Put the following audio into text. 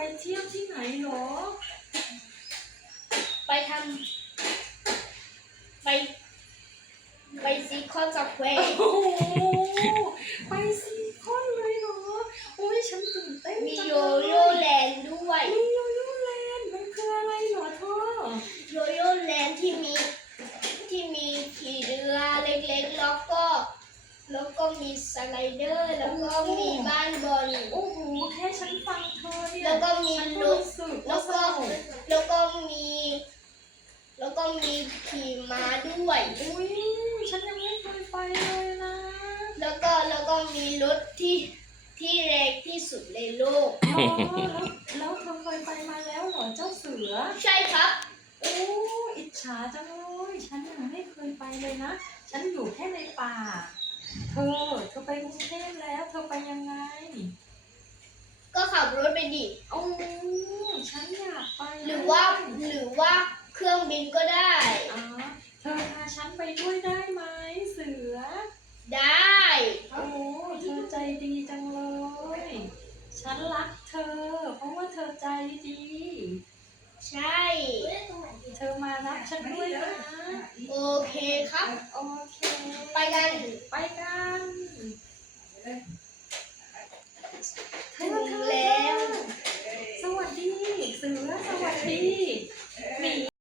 เธอจะไปเที่ยวที่ไหนหรอ ไปทำไป ไปซีคอนสแควร์โอ้โหไปซีคอนเลยเหรอ โอ้ยฉันตื่นเต้นมีจังโยเลยโย่แลนด์ด้วยมีโยโย่แลนด์มันคืออะไรเหรอเธอโยโย่แลนด์ที่มีที่มีขี่เรือเล็กๆแล้วก็ แล้วก็มีสไลเดอร์แล้วก็มีบ้านบอลโอ้โหแค่ฉันฟังเธอเนี่ย แล้วก็มีฉันรรู้ถสึกแล้ว่าวสก็นุกแล้วก็มี แล้วก็มีขี่ม้าด้วย อุ้ยฉันยังไม่เคยไปเลยนะ แล้วก็แล้วก็มีรถที่ที่แรงที่สุดในโลก อ๋อแล้วแล้วเธอเคยไปมาแล้วเหรอเจ้าเสือ ใช่ครับ โอ้อิจฉาจังเลยฉันยังไม่เคยไปเลยนะ ฉันอยู่แค่ในป่า เธอเธอไปกรุงเทพแล้ว เธอไปยังไงก็ขับรถไป ดิโอ้ฉันอยากไปหรือว่าหรือว่าเครื่องบินก็ได้อ๋อเธอพาฉันไปด้วยได้ไหมเสือ ได้โอ้เธอใจดีจังเลย ฉันรักเธอ เพราะว่าเธอใจดี ใช่ เธอมารับฉันด้วยนะโอเคครับ โอเค ไปกัน ไปกันเธ ถึ อง เธอ แล้ว สวัสดี เสือสวัสดี